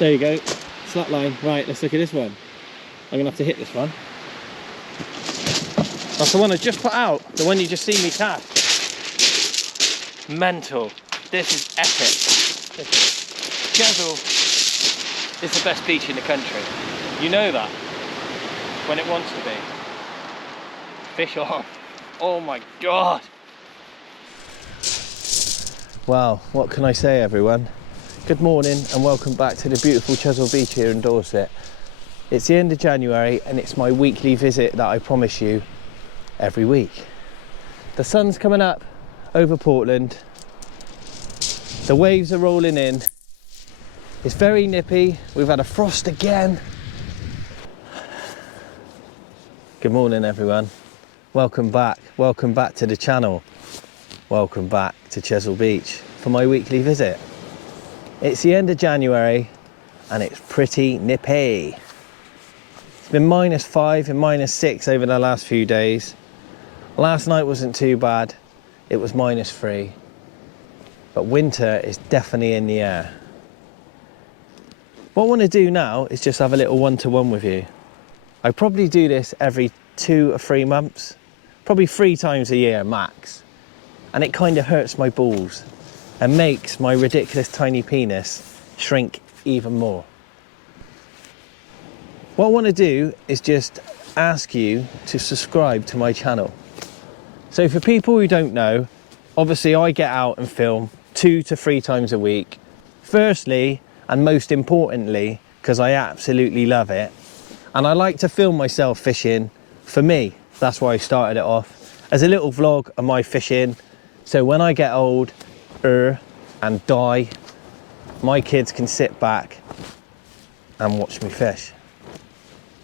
There you go, slack line. Right, let's look at this one. I'm gonna have to hit this one. That's the one I just put out, the one you just see me cast. Mental. This is epic. Chesil is the best beach in the country. You know that when it wants to be. Fish on. Oh my God. Wow, what can I say, everyone? Good morning and welcome back to the beautiful Chesil Beach here in Dorset. It's the end of January and it's my weekly visit that I promise you every week. The sun's coming up over Portland. The waves are rolling in. It's very nippy. We've had a frost again. Good morning, everyone. Welcome back to the channel. Welcome back to Chesil Beach for my weekly visit. It's the end of January and it's pretty nippy. It's been -5 and -6 over the last few days. Last night wasn't too bad. It was -3. But winter is definitely in the air. What I want to do now is just have a little one-to-one with you. I probably do this every 2 or 3 months, probably 3 times a year max. And it kind of hurts my balls and makes my ridiculous tiny penis shrink even more. What I want to do is just ask you to subscribe to my channel. So for people who don't know, obviously I get out and film 2 to 3 times a week. Firstly, and most importantly, because I absolutely love it. And I like to film myself fishing for me. That's why I started it off as a little vlog of my fishing. So when I get old and die, my kids can sit back and watch me fish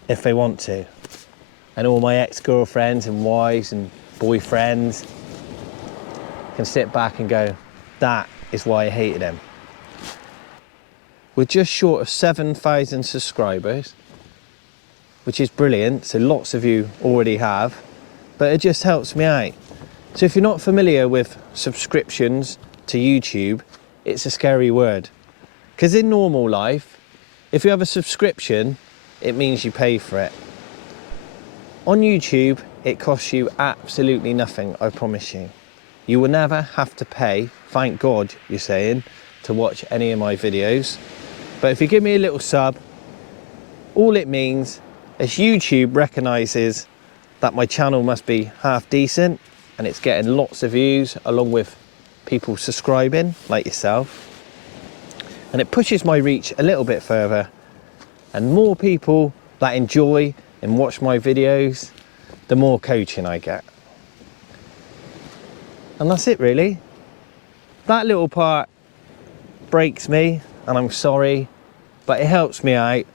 if they want to. And all my ex-girlfriends and wives and boyfriends can sit back and go, that is why I hated him. We're just short of 7,000 subscribers, which is brilliant. So lots of you already have, but it just helps me out. So if you're not familiar with subscriptions to YouTube, it's a scary word. Because in normal life, if you have a subscription, it means you pay for it. On YouTube, it costs you absolutely nothing, I promise you. You will never have to pay, thank God you're saying, to watch any of my videos. But if you give me a little sub, all it means is YouTube recognises that my channel must be half decent and it's getting lots of views along with people subscribing like yourself. And it pushes my reach a little bit further, and more people that enjoy and watch my videos, the more coaching I get. And that's it really. That little part breaks me and I'm sorry, but it helps me out.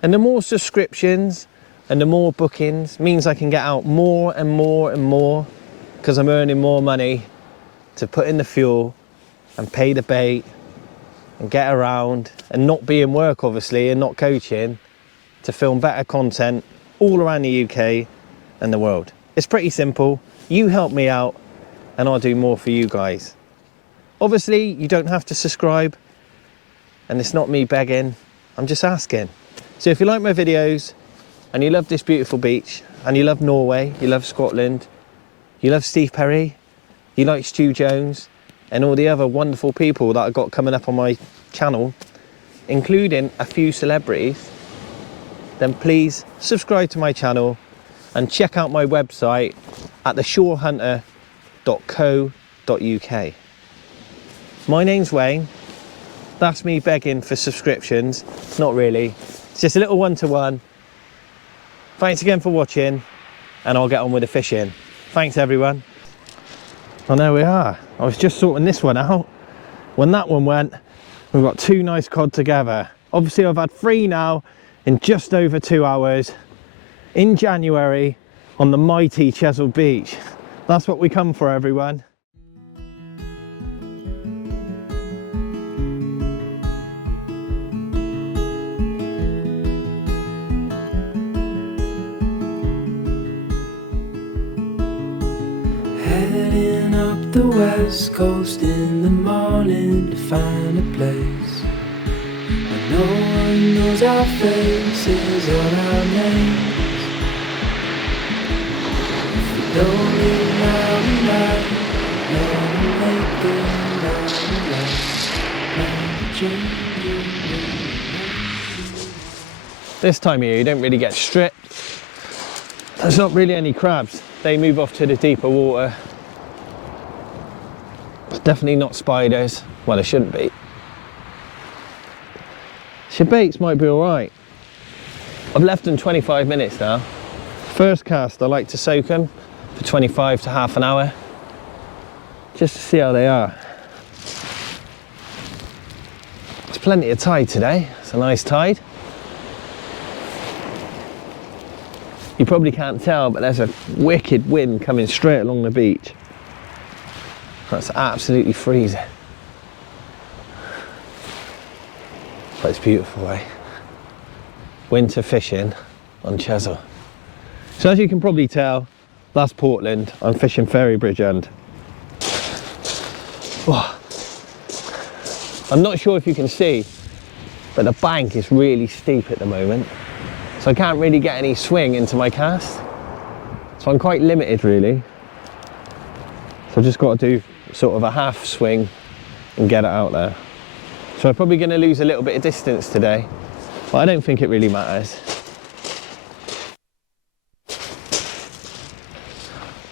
And the more subscriptions and the more bookings means I can get out more and more and more, because I'm earning more money to put in the fuel and pay the bait and get around and not be in work obviously and not coaching, to film better content all around the UK and the world. It's pretty simple. You help me out and I'll do more for you guys. Obviously you don't have to subscribe, and it's not me begging, I'm just asking. So if you like my videos and you love this beautiful beach and you love Norway, you love Scotland, you love Steve Perry, you like Stu Jones and all the other wonderful people that I've got coming up on my channel, including a few celebrities, then please subscribe to my channel and check out my website at theshorehunter.co.uk. My name's Wayne. That's me begging for subscriptions. Not really. It's just a little one-to-one. Thanks again for watching, and I'll get on with the fishing. Thanks everyone. And there we are. I was just sorting this one out. When that one went, we've got 2 nice cod together. Obviously I've had 3 now in just over 2 hours in January on the mighty Chesil Beach. That's what we come for, everyone. Heading up the west coast in the morning to find a place where No one knows our faces or our names. If we don't leave now tonight, let them make it out alive. This time of year you don't really get stripped. There's not really any crabs. They move off to the deeper water. It's definitely not spiders. Well, there shouldn't be. Shabaits might be alright. I've left them 25 minutes now. First cast I like to soak them for 25 to half an hour. Just to see how they are. There's plenty of tide today. It's a nice tide. You probably can't tell, but there's a wicked wind coming straight along the beach. That's absolutely freezing. But it's beautiful, eh? Winter fishing on Chesil. So as you can probably tell, that's Portland. I'm fishing Ferrybridge End. Oh. I'm not sure if you can see, but the bank is really steep at the moment. So I can't really get any swing into my cast. So I'm quite limited really. So I've just got to do sort of a half swing and get it out there. So I'm probably going to lose a little bit of distance today, but I don't think it really matters.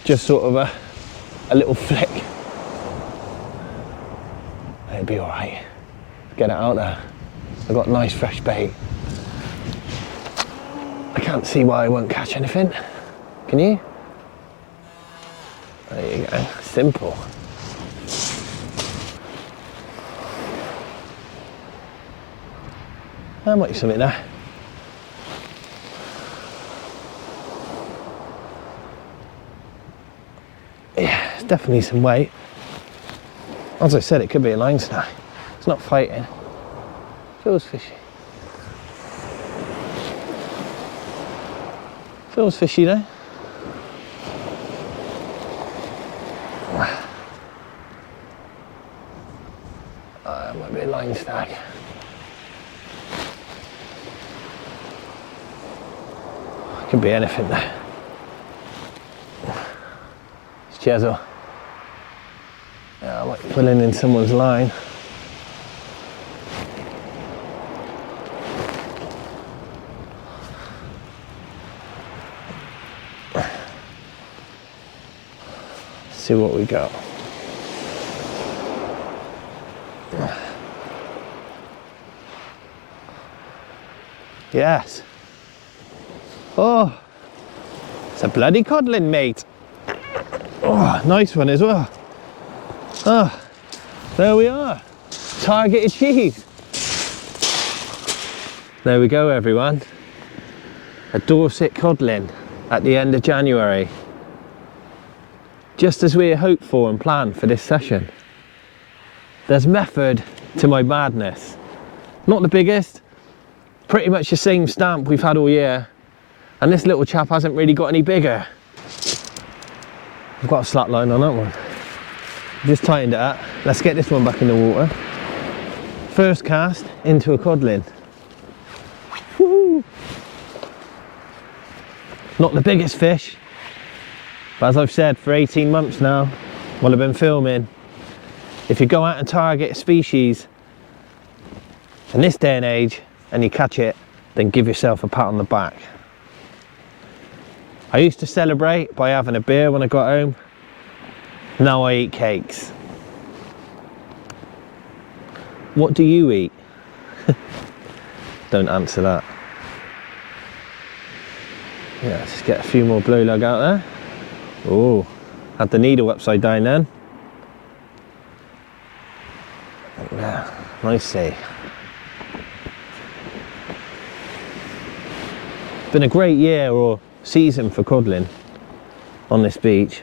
Just sort of a little flick. It'll be all right. Get it out there. I've got nice fresh bait. I can't see why I won't catch anything. Can you? There you go. Simple. There might be something there. Yeah, it's definitely some weight. As I said, it could be a line snag. It's not fighting. Feels fishy. Feels fishy there. That might be a line snag. Could be anything there. It's Chesil. Yeah, I might be pulling in someone's line. See what we got. Yes. Oh, it's a bloody codling, mate. Oh, nice one as well. Oh, there we are. Target achieved. There we go, everyone. A Dorset codling at the end of January. Just as we had hoped for and planned for this session. There's method to my madness. Not the biggest, pretty much the same stamp we've had all year. And this little chap hasn't really got any bigger. I've got a slack line on that one. Just tightened it up. Let's get this one back in the water. First cast into a codling. Woo! Not the biggest fish, but as I've said for 18 months now, while I've been filming, if you go out and target a species in this day and age and you catch it, then give yourself a pat on the back. I used to celebrate by having a beer when I got home. Now I eat cakes. What do you eat? Don't answer that. Yeah, let's just get a few more blue lug out there. Oh, had the needle upside down then. Yeah, nice sea. Been a great year or season for codling on this beach.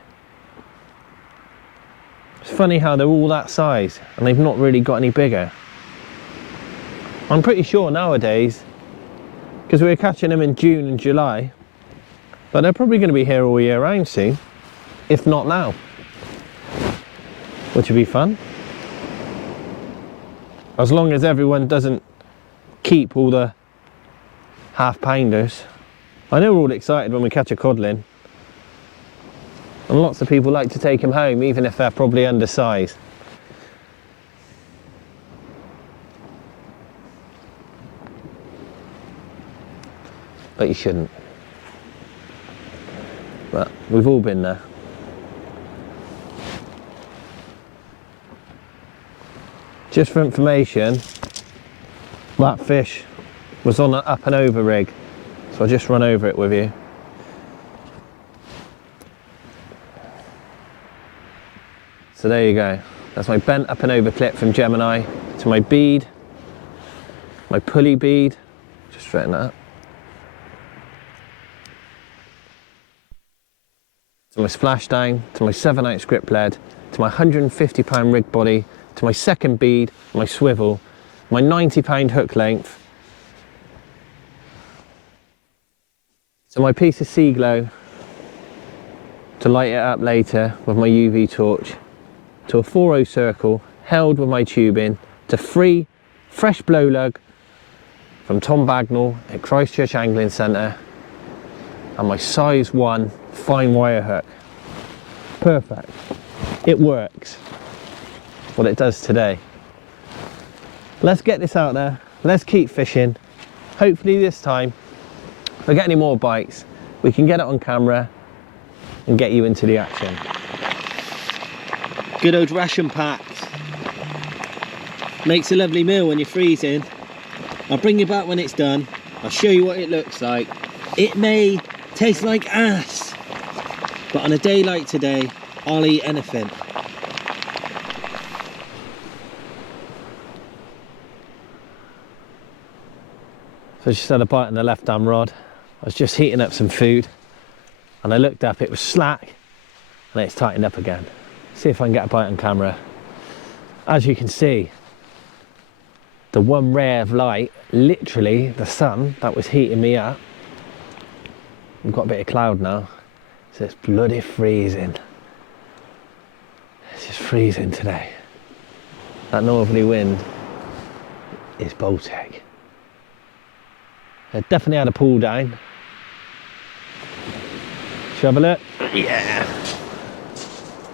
It's funny how they're all that size and they've not really got any bigger. I'm pretty sure nowadays, because we were catching them in June and July, but they're probably going to be here all year round soon, if not now, which would be fun. As long as everyone doesn't keep all the half pounders. I know we're all excited when we catch a codling, and lots of people like to take them home even if they're probably undersized. But you shouldn't. But we've all been there. Just for information, that fish was on an up and over rig, so I'll just run over it with you. So there you go. That's my bent up and over clip from Gemini to my bead, my pulley bead. Just straighten that up. To my splashdown, to my 7-ounce grip lead, to my 150-pound rig body, to my second bead, my swivel, my 90-pound hook length, to my piece of sea glow to light it up later with my UV torch, to a 4-0 circle held with my tubing, to 3 fresh blow lug from Tom Bagnall at Christchurch Angling Centre, and my size 1 fine wire hook. Perfect. It works. What it does today. Let's get this out there. Let's keep fishing. Hopefully this time, if I get any more bites, we can get it on camera and get you into the action. Good old ration pack. Makes a lovely meal when you're freezing. I'll bring you back when it's done. I'll show you what it looks like. It may taste like ass, but on a day like today, I'll eat anything. So I just had a bite on the left hand rod. I was just heating up some food and I looked up, it was slack and it's tightened up again. See if I can get a bite on camera. As you can see, the one ray of light, literally the sun that was heating me up. We've got a bit of cloud now, so it's bloody freezing. It's just freezing today. That northerly wind is Baltic. I definitely had a pull down. Shall we have a look? Yeah.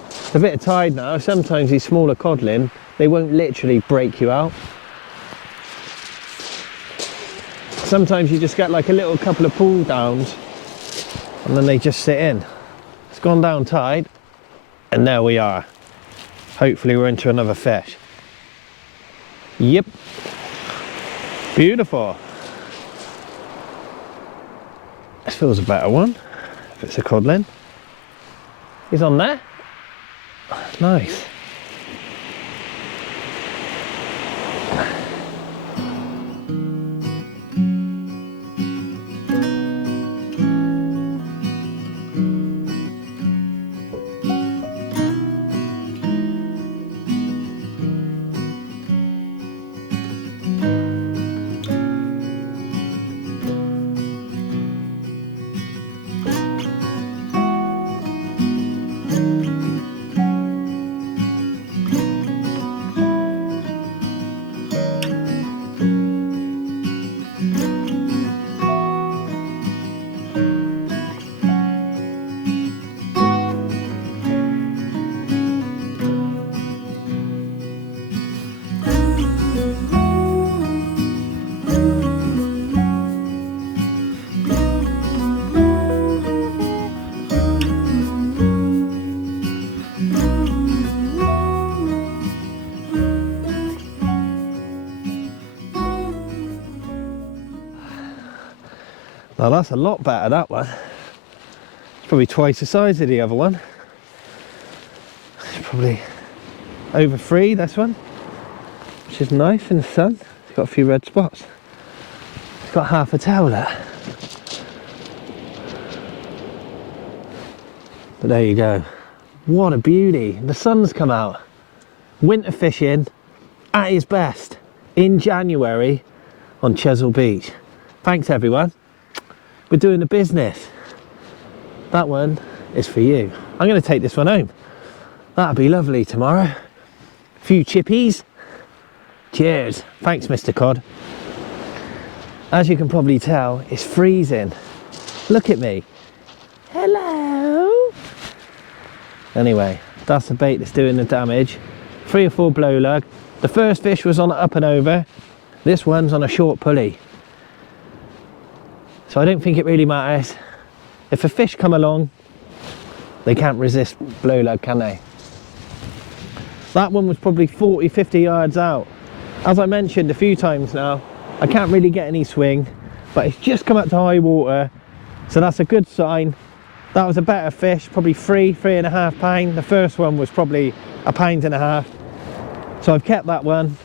It's a bit of tide now. Sometimes these smaller codling, they won't literally break you out. Sometimes you just get like a little couple of pull downs and then they just sit in. It's gone down tide and there we are. Hopefully we're into another fish. Yep. Beautiful. This feels a better one, if it's a codling. He's on there. Nice. Now that's a lot better, that one. It's probably twice the size of the other one. It's probably over 3, this one, which is nice in the sun. It's got a few red spots. It's got half a tail there. But there you go. What a beauty. The sun's come out. Winter fishing at its best in January on Chesil Beach. Thanks everyone. We're doing the business. That one is for you. I'm going to take this one home. That'll be lovely tomorrow. A few chippies. Cheers. Thanks, Mr. Cod. As you can probably tell, it's freezing. Look at me. Hello. Anyway, that's the bait that's doing the damage. 3 or 4 blow lug. The first fish was on up and over. This one's on a short pulley. So I don't think it really matters. If a fish come along, they can't resist blow lug, can they? That one was probably 40, 50 yards out. As I mentioned a few times now, I can't really get any swing, but it's just come up to high water, so that's a good sign. That was a better fish, probably 3.5 pound. The first one was probably 1.5 pounds. So I've kept that one.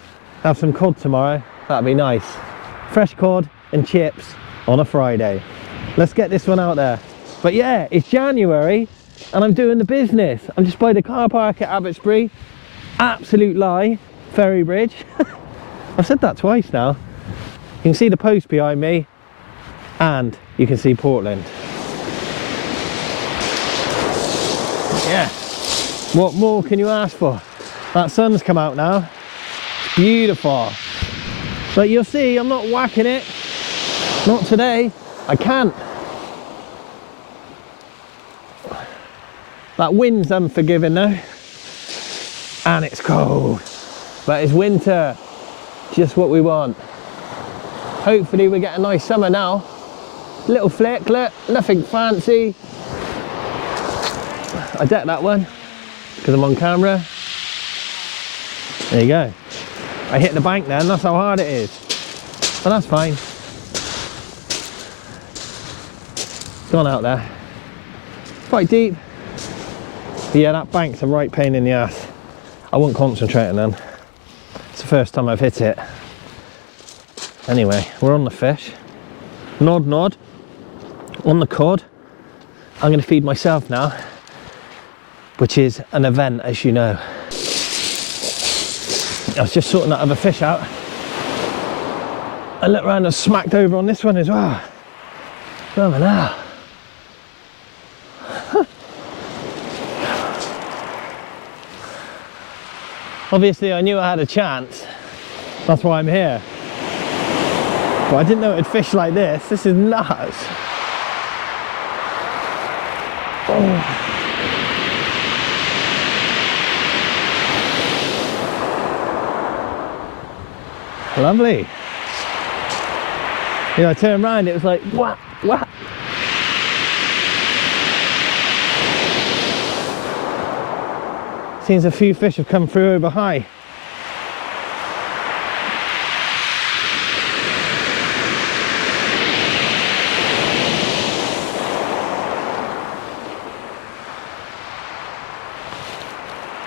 Have some cod tomorrow, that'd be nice. Fresh cod and chips on a Friday. Let's get this one out there. But yeah, it's January and I'm doing the business. I'm just by the car park at Abbotsbury. Absolute lie, Ferry Bridge. I've said that twice now. You can see the post behind me and you can see Portland. Yeah, what more can you ask for? That sun's come out now. It's beautiful. But you'll see, I'm not whacking it. Not today. I can't. That wind's unforgiving though. And it's cold. But it's winter. Just what we want. Hopefully we get a nice summer now. Little flick, look, nothing fancy. I decked that one because I'm on camera. There you go. I hit the bank then, that's how hard it is. But that's fine. Gone out there. Quite deep. But yeah, that bank's a right pain in the ass. I won't concentrate on them. It's the first time I've hit it. Anyway, we're on the fish. Nod, nod. On the cod. I'm going to feed myself now, which is an event, as you know. I was just sorting that other fish out. I looked around and smacked over on this one as well. Blimey now. Obviously I knew I had a chance. That's why I'm here. But I didn't know it'd fish like this. This is nuts. Oh. Lovely. You know, I turned around, it was like, what? Seems a few fish have come through over high.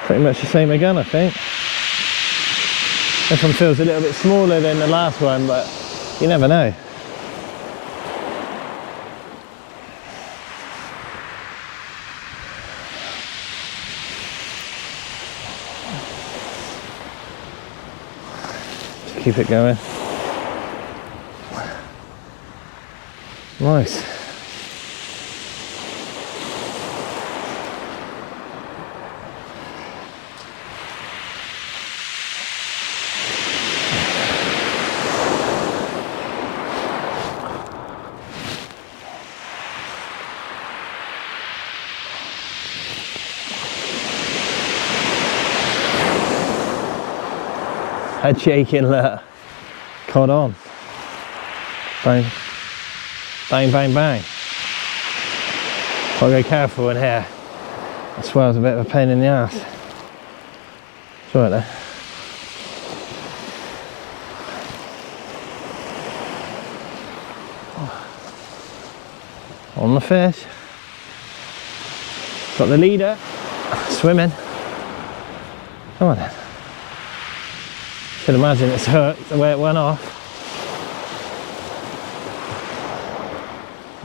Pretty much the same again, I think. This one feels a little bit smaller than the last one, but you never know. Just keep it going. Nice. Head shaking, look. Caught on. Bang. Bang, bang, bang. Gotta go careful in here. I swear it's a bit of a pain in the ass. It's right there. On the fish. Got the leader. Swimming. Come on then. Should imagine it's hooked the way it went off.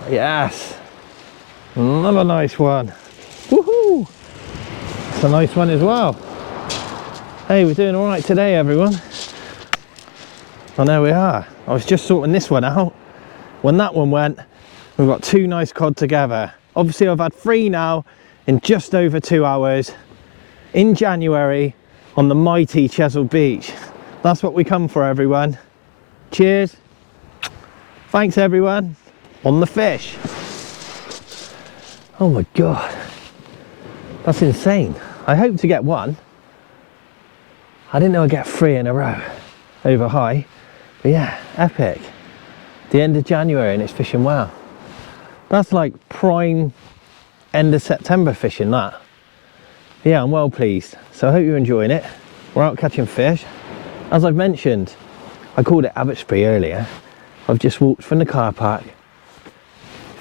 Yes, another nice one. Woohoo! It's a nice one as well. Hey, we're doing all right today, everyone. And there we are. I was just sorting this one out. When that one went, we've got 2 nice cod together. Obviously, I've had 3 now in just over 2 hours in January on the mighty Chesil Beach. That's what we come for, everyone. Cheers. Thanks everyone. On the fish. Oh my God. That's insane. I hope to get one. I didn't know I'd get 3 in a row over high. But yeah, epic. The end of January and it's fishing well. That's like prime end of September fishing, that. Yeah, I'm well pleased. So I hope you're enjoying it. We're out catching fish. As I've mentioned, I called it Abbotsbury earlier. I've just walked from the car park,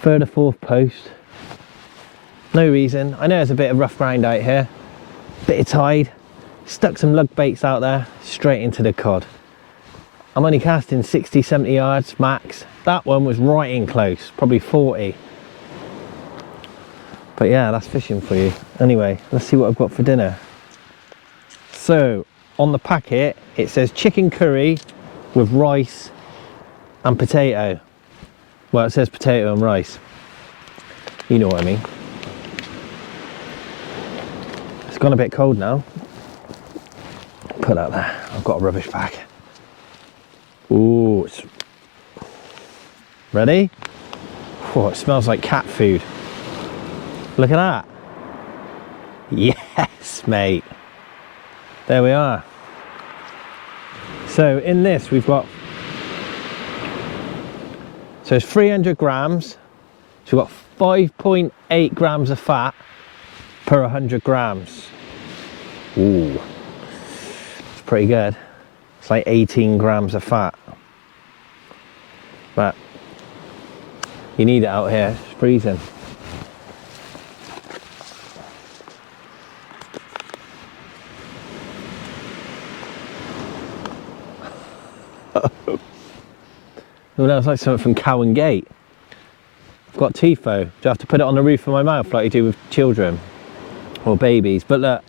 3rd or 4th post. No reason. I know there's a bit of rough ground out here, bit of tide. Stuck some lug baits out there, straight into the cod. I'm only casting 60, 70 yards max. That one was right in close, probably 40. But yeah, that's fishing for you. Anyway, let's see what I've got for dinner. So, on the packet, it says chicken curry with rice and potato. Well, it says potato and rice. You know what I mean. It's gone a bit cold now. Put that there. I've got a rubbish bag. Ooh, it's ready? Oh, it smells like cat food. Look at that. Yes, mate. There we are. So in this we've got, so it's 300 grams. So we've got 5.8 grams of fat per 100 grams. Ooh, it's pretty good. It's like 18 grams of fat. But you need it out here, it's freezing. Oh, that was like something from Cow and Gate. I've got tifo. Do I have to put it on the roof of my mouth like you do with children or babies? But look,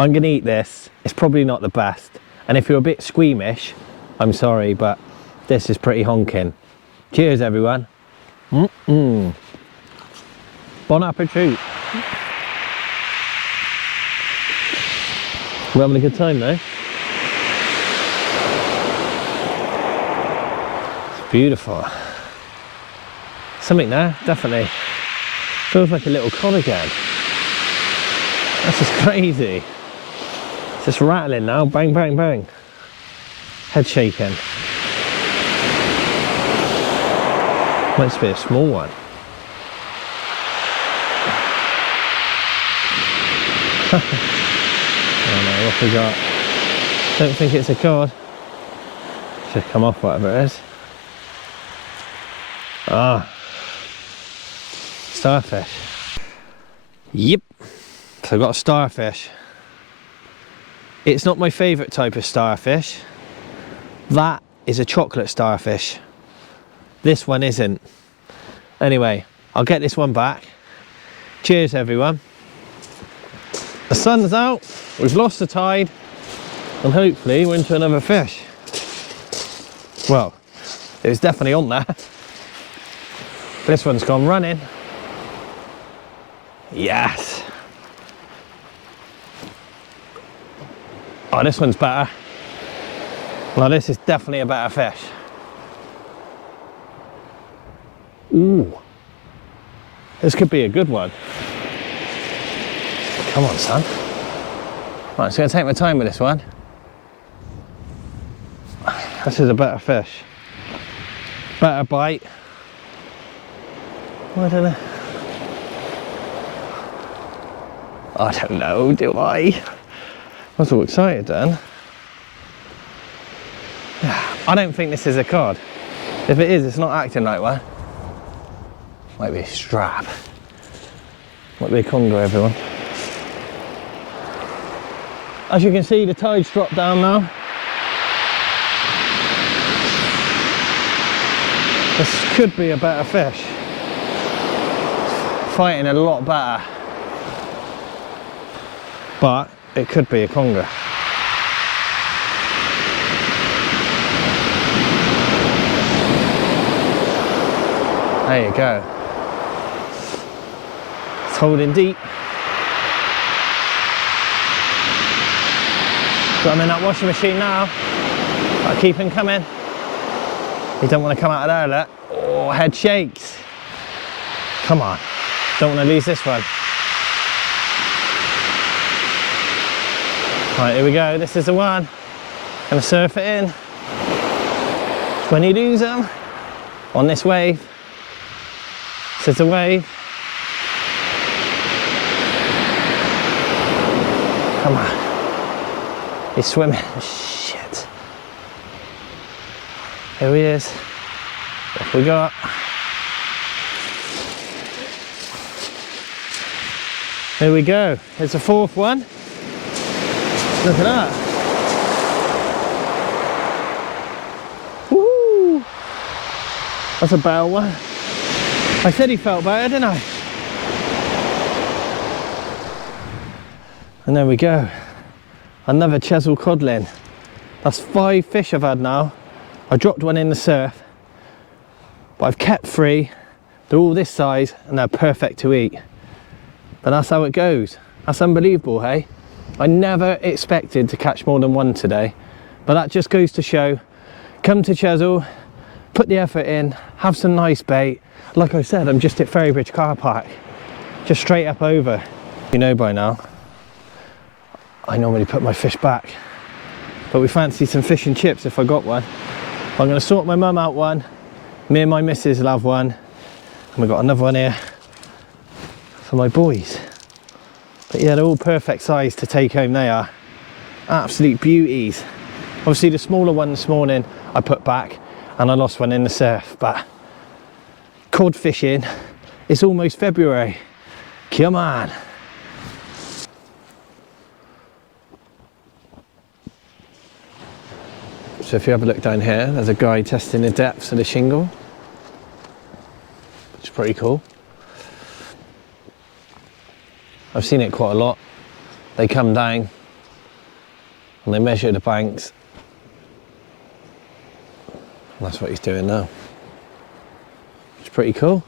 I'm gonna eat this. It's probably not the best. And if you're a bit squeamish, I'm sorry, but this is pretty honking. Cheers, everyone. Bon appetit. We're having a good time though. It's beautiful. Something there, definitely. Feels like a little cod again. That's just crazy. It's just rattling now, bang, bang, bang. Head shaking. Must be a small one. Oh no, what we got? Don't think it's a cod. Should come off, whatever it is. Ah, starfish. Yep, so I've got a starfish. It's not my favourite type of starfish. That is a chocolate starfish. This one isn't. Anyway, I'll get this one back. Cheers, everyone. The sun's out, we've lost the tide, and hopefully we're into another fish. Well, it was definitely on there. This one's gone running. Yes. Oh, this one's better. Well, this is definitely a better fish. Ooh. This could be a good one. Come on, son. Right, so I'm gonna take my time with this one. This is a better fish. Better bite. I don't know. I don't know, do I? I was all excited then. I don't think this is a cod. If it is, it's not acting like one. Might be a strap. Might be a conger, everyone. As you can see, the tide's dropped down now. This could be a better fish. It's fighting a lot better. But it could be a conger. There you go. It's holding deep. Got them in that washing machine now. I'll keep them coming. You don't want to come out of there, look. Oh, head shakes. Come on. Don't want to lose this one. Right, here we go. This is the one. Gonna surf it in. When you lose them, on this wave. This is the wave. Come on. He's swimming. Shit. Here he is. Off we go. Here we go. Here's the fourth one. Look at that. Woo! That's a better one. I said he felt better, didn't I? And there we go. Another Chesil codling. That's 5 fish I've had now. I dropped one in the surf, but I've kept 3. They're all this size and they're perfect to eat. But that's how it goes. That's unbelievable, hey? I never expected to catch more than 1 today, but that just goes to show, come to Chesil, put the effort in, have some nice bait. Like I said, I'm just at Ferrybridge car park, just straight up over. You know by now, I normally put my fish back, but we fancy some fish and chips if I got one. I'm gonna sort my mum out one, me and my missus will have one, and we've got another one here for my boys. But yeah, they're all perfect size to take home, they are. Absolute beauties. Obviously the smaller one this morning I put back and I lost one in the surf, but cod fishing, it's almost February. Come on. So if you have a look down here, there's a guy testing the depths of the shingle, which is pretty cool. I've seen it quite a lot. They come down and they measure the banks. And that's what he's doing now. It's pretty cool.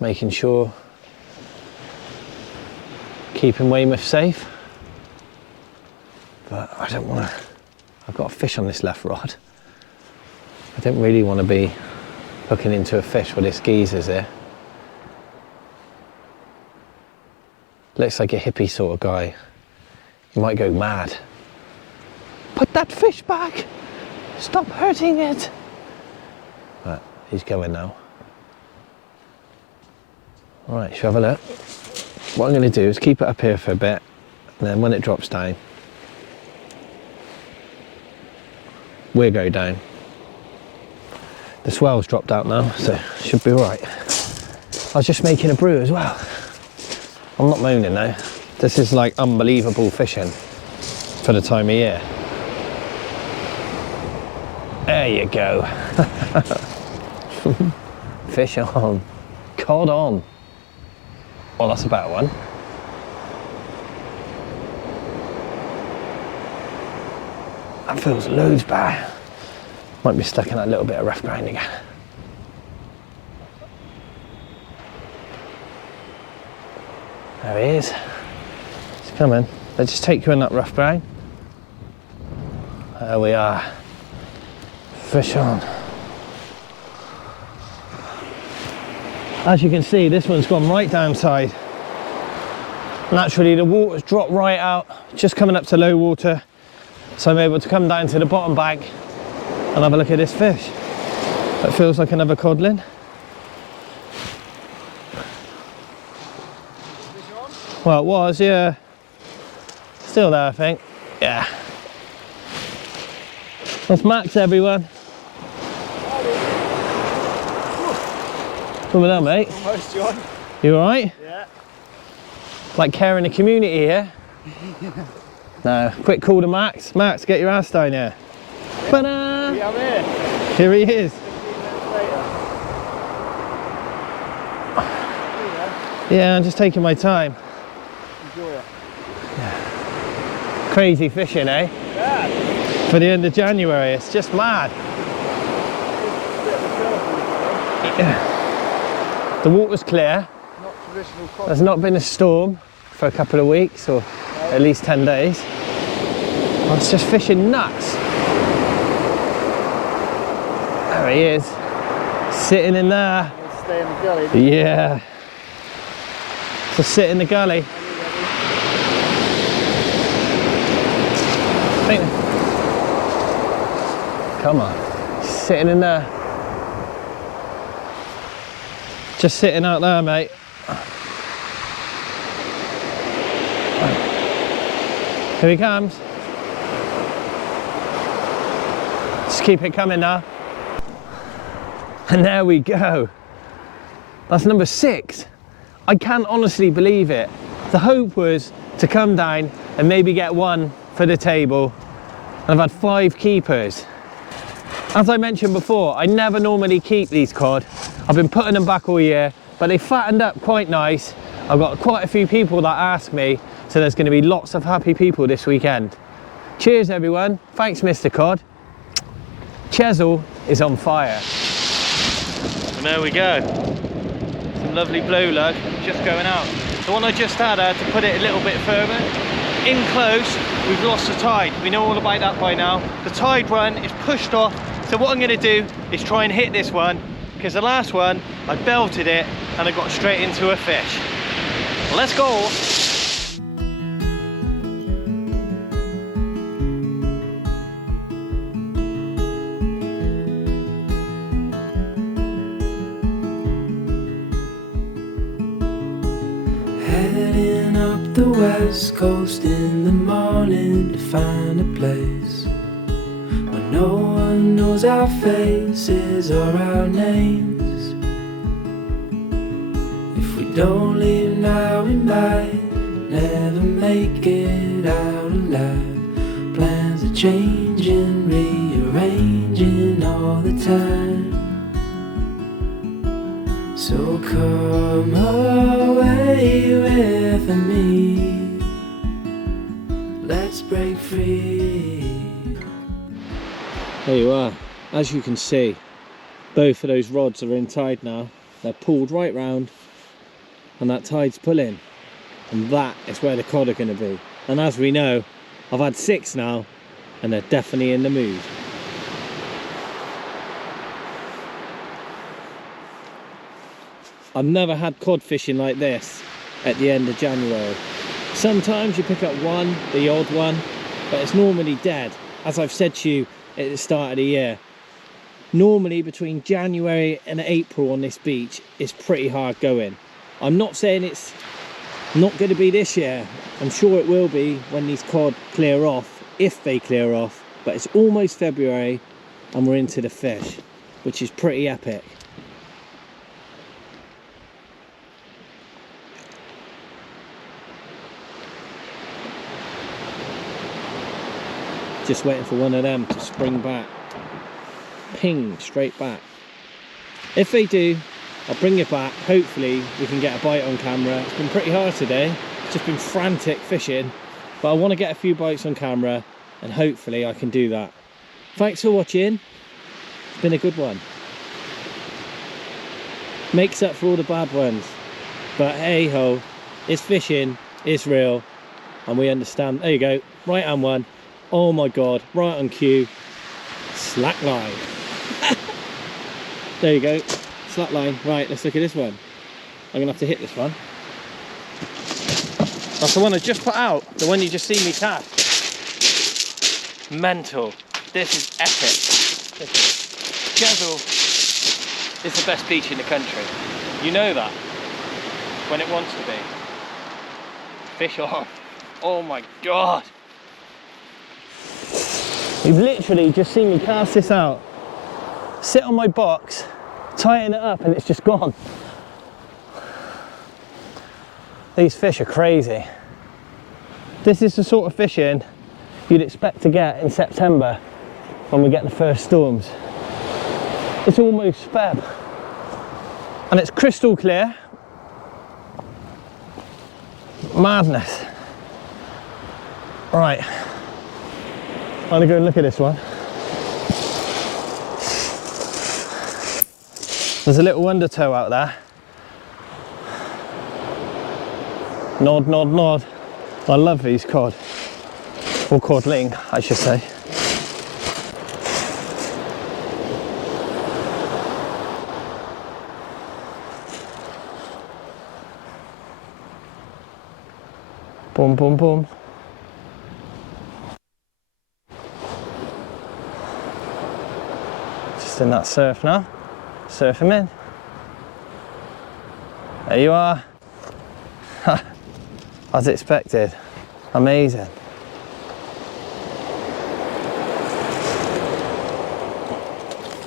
Making sure, keeping Weymouth safe. But I don't want to, I've got a fish on this left rod. I don't really want to be hooking into a fish with this geezer's here. Looks like a hippie sort of guy. He might go mad. Put that fish back! Stop hurting it! But he's going now. Right, shall we have a look? What I'm going to do is keep it up here for a bit, and then when it drops down, we'll go down. The swell's dropped out now, so should be alright. I was just making a brew as well. I'm not moaning though. This is like unbelievable fishing for the time of year. There you go. Fish on. Cod on. Well, that's a better one. That feels loads better. Might be stuck in that little bit of rough ground again. There he is. He's coming. Let's just take you in that rough ground. There we are. Fish on. As you can see, this one's gone right downside. Naturally, the water's dropped right out, just coming up to low water. So I'm able to come down to the bottom bank and have a look at this fish. That feels like another codling. Well, it was, yeah. Still there, I think. Yeah. That's Max, everyone. Coming on, mate. Almost, John. You alright? Yeah. Like caring the community here. No, quick call to Max. Max, get your ass down here. Ta-da! Yeah, I'm here. Here he is. 15 minutes later. Yeah, I'm just taking my time. Enjoy it. Crazy fishing, eh? Yeah. For the end of January, it's just mad. Yeah. The water's clear. Not traditional cod. There's not been a storm for a couple of weeks, or at least 10 days. I was just fishing nuts. There he is, sitting in there. Let's stay in the gully. Don't you? Yeah. So sit in the gully. Come on, sitting in there. Just sitting out there, mate. Here he comes. Just keep it coming now. And there we go. That's number 6. I can't honestly believe it. The hope was to come down and maybe get one for the table. And I've had 5 keepers. As I mentioned before, I never normally keep these cod. I've been putting them back all year, but they fattened up quite nice. I've got quite a few people that ask me, so there's going to be lots of happy people this weekend. Cheers everyone. Thanks Mr. Cod. Chesil is on fire. And there we go. Some lovely blue lug just going out. The one I just had, I had to put it a little bit further. In close, we've lost the tide. We know all about that by now. The tide run is pushed off. So what I'm going to do is try and hit this one, because the last one, I belted it and I got straight into a fish. Let's go. Heading up the west coast in the morning to find a place where no one knows our faces or our names. If we don't leave now, we might never make it out alive. Plans are changing, rearranging all the time. So come away with me, let's break free. There you are. As you can see, both of those rods are in tide now. They're pulled right round and that tide's pulling, and that is where the cod are going to be. And as we know, I've had 6 now and they're definitely in the mood. I've never had cod fishing like this at the end of January. Sometimes you pick up one, the odd one, but it's normally dead. As I've said to you at the start of the year, normally between January and April on this beach is pretty hard going. I'm not saying it's not going to be this year. I'm sure it will be when these cod clear off, if they clear off, but it's almost February and we're into the fish, which is pretty epic. Just waiting for one of them to spring back. Ping, straight back. If they do, I'll bring it back. Hopefully we can get a bite on camera. It's been pretty hard today. It's just been frantic fishing. But I want to get a few bites on camera and hopefully I can do that. Thanks for watching. It's been a good one. Makes up for all the bad ones. But hey ho, it's fishing, it's real, and we understand. There you go, right hand one. Oh my god, right on cue. Slack line. There you go, slack line. Right, let's look at this one. I'm gonna have to hit this one. That's the one I just put out, the one you just seen me cast. Mental. This is epic. Chesil is the best beach in the country. You know that. When it wants to be. Fish on. Oh my god. You've literally just seen me cast this out, sit on my box, tighten it up, and it's just gone. These fish are crazy. This is the sort of fishing you'd expect to get in September when we get the first storms. It's almost Feb and it's crystal clear. Madness. Right, I'm gonna go and look at this one. There's a little undertow out there. Nod, nod, nod. I love these cod, or codling, I should say. Boom, boom, boom. Just in that surf now. Surf him in. There you are. As expected. Amazing.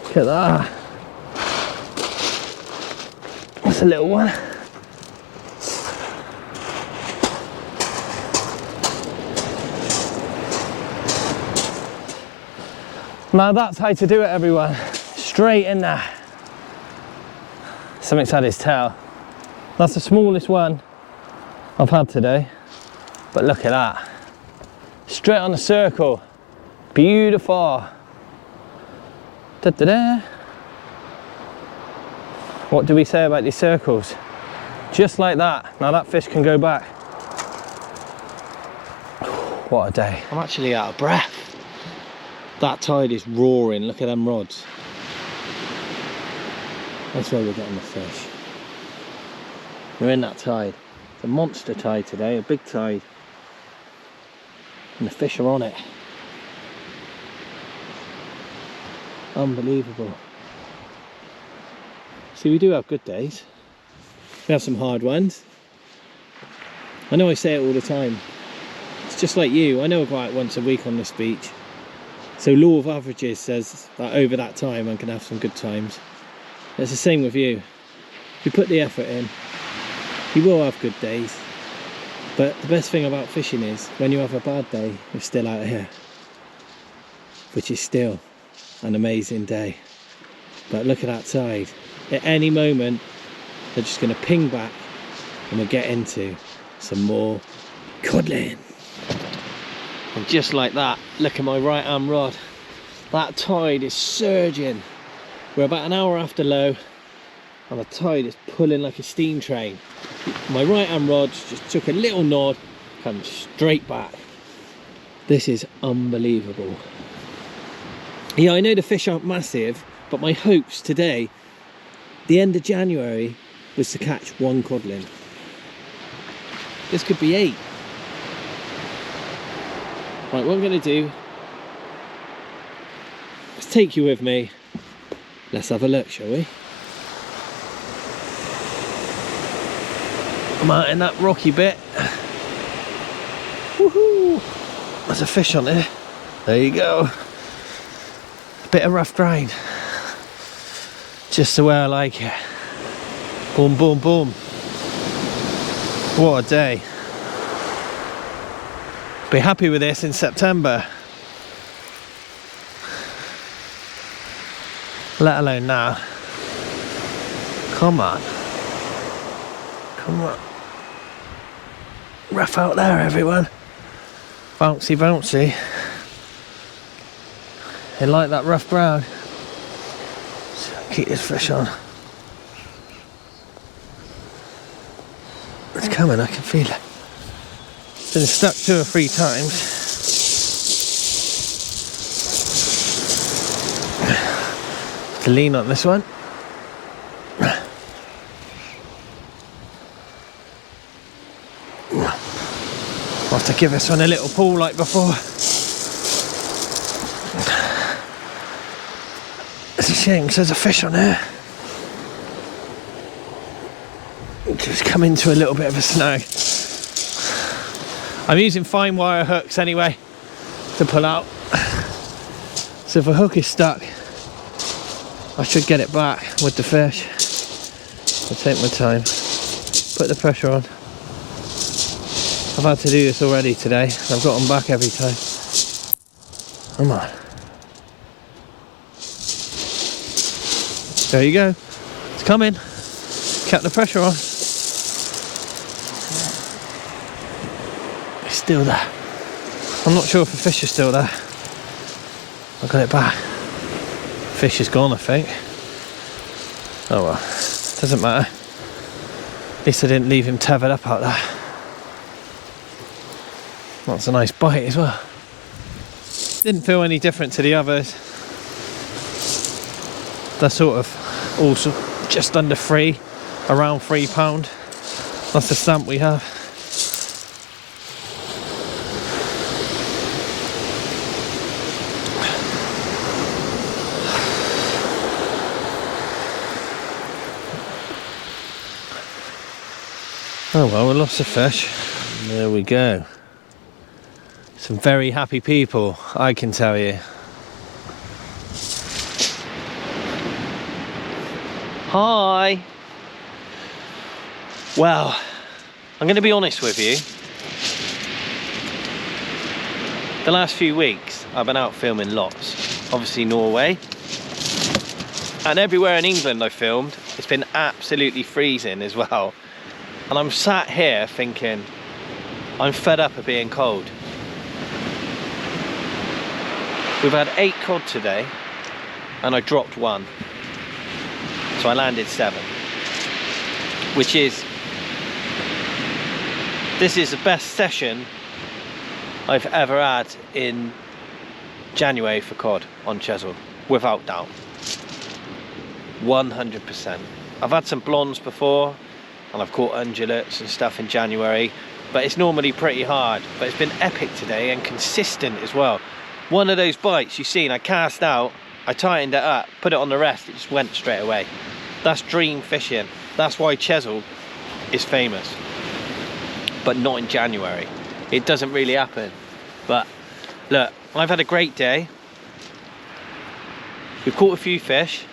Look at that. That's a little one. Now that's how to do it, everyone. Straight in there. Something's had his tail. That's the smallest one I've had today. But look at that. Straight on the circle. Beautiful. Da-da-da. What do we say about these circles? Just like that. Now that fish can go back. What a day. I'm actually out of breath. That tide is roaring. Look at them rods. That's where we're getting the fish. We're in that tide. It's a monster tide today, a big tide. And the fish are on it. Unbelievable. See, we do have good days. We have some hard ones. I know I say it all the time. It's just like you. I know I go out once a week on this beach. So law of averages says that over that time I can have some good times. It's the same with you. If you put the effort in, you will have good days. But the best thing about fishing is when you have a bad day, you're still out here. Which is still an amazing day. But look at that tide. At any moment, they're just going to ping back and we'll get into some more codling. And just like that, look at my right hand rod. That tide is surging. We're about an hour after low and the tide is pulling like a steam train. My right hand rod just took a little nod, comes straight back. This is unbelievable. Yeah, I know the fish aren't massive, but my hopes today, the end of January, was to catch one codling. This could be 8. Right, what I'm going to do is take you with me. Let's have a look, shall we? I'm out in that rocky bit. Woohoo! There's a fish on there. There you go. Bit of rough grind. Just the way I like it. Boom, boom, boom. What a day. Be happy with this in September. Let alone now. Come on. Come on. Rough out there, everyone. Bouncy, bouncy. They like that rough ground. So keep this fish on. It's coming, I can feel it. Been stuck 2 or 3 times. To lean on this one. I'll have to give this one a little pull like before. It's a shame because there's a fish on there. Just come into a little bit of a snag. I'm using fine wire hooks anyway to pull out. So if a hook is stuck, I should get it back with the fish. I'll take my time, put the pressure on. I've had to do this already today. I've got them back every time. Come on. There you go. It's coming. Kept the pressure on. It's still there. I'm not sure if the fish is still there. I got it back. Fish is gone, I think. Oh well, doesn't matter. At least I didn't leave him tethered up out there. That's a nice bite as well. Didn't feel any different to the others. They're sort of also just under 3, around £3. That's the stamp we have. Oh well, we lost the fish. There we go. Some very happy people, I can tell you. Hi! Well, I'm going to be honest with you. The last few weeks I've been out filming lots. Obviously Norway. And everywhere in England I filmed, it's been absolutely freezing as well. And I'm sat here thinking, I'm fed up of being cold. We've had 8 cod today, and I dropped 1. So I landed 7. Which is, this is the best session I've ever had in January for cod on Chesil, without doubt. 100%. I've had some blondes before, and I've caught undulates and stuff in January, but it's normally pretty hard. But it's been epic today and consistent as well. One of those bites you've seen, I cast out, I tightened it up, put it on the rest, it just went straight away. That's dream fishing. That's why Chesil is famous. But not in January. It doesn't really happen. But look, I've had a great day. We've caught a few fish.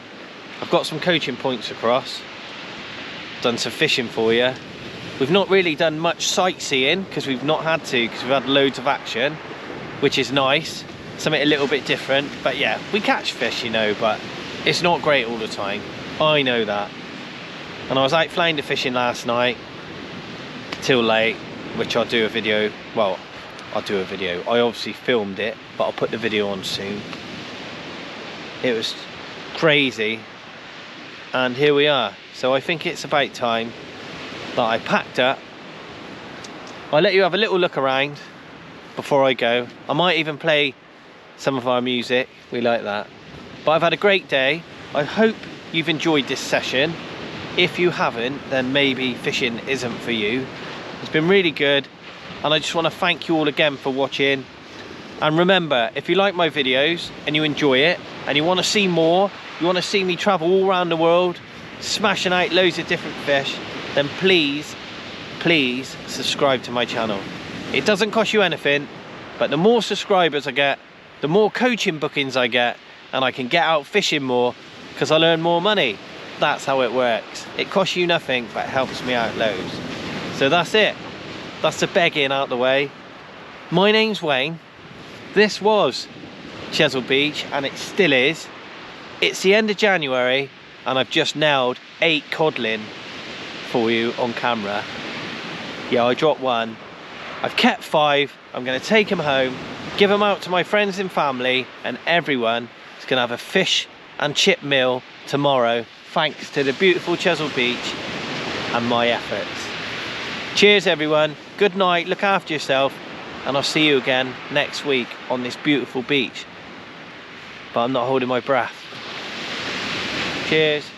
I've got some coaching points across. Done some fishing for you. We've not really done much sightseeing because we've not had to, because we've had loads of action, which is nice. Something a little bit different. But yeah, we catch fish, you know, but it's not great all the time. I know that. And I was out flounder fishing last night till late, which I'll do a video. Well, I'll do a video. I obviously filmed it, but I'll put the video on soon. It was crazy, and here we are. So I think it's about time that I packed up. I'll let you have a little look around before I go. I might even play some of our music, we like that. But I've had a great day. I hope you've enjoyed this session. If you haven't, then maybe fishing isn't for you. It's been really good, and I just want to thank you all again for watching. And remember, if you like my videos and you enjoy it and you want to see more, you want to see me travel all around the world smashing out loads of different fish, then please subscribe to my channel. It doesn't cost you anything, but the more subscribers I get, the more coaching bookings I get, and I can get out fishing more because I earn more money. That's how it works. It costs you nothing, but it helps me out loads. So that's it. That's the begging out the way. My name's Wayne. This was Chesil Beach, and it still is. It's the end of January, and I've just nailed 8 codling for you on camera. Yeah, I dropped 1. I've kept 5. I'm going to take them home, give them out to my friends and family, and everyone is going to have a fish and chip meal tomorrow, thanks to the beautiful Chesil Beach and my efforts. Cheers everyone, good night, look after yourself, and I'll see you again next week on this beautiful beach. But I'm not holding my breath. Cheers.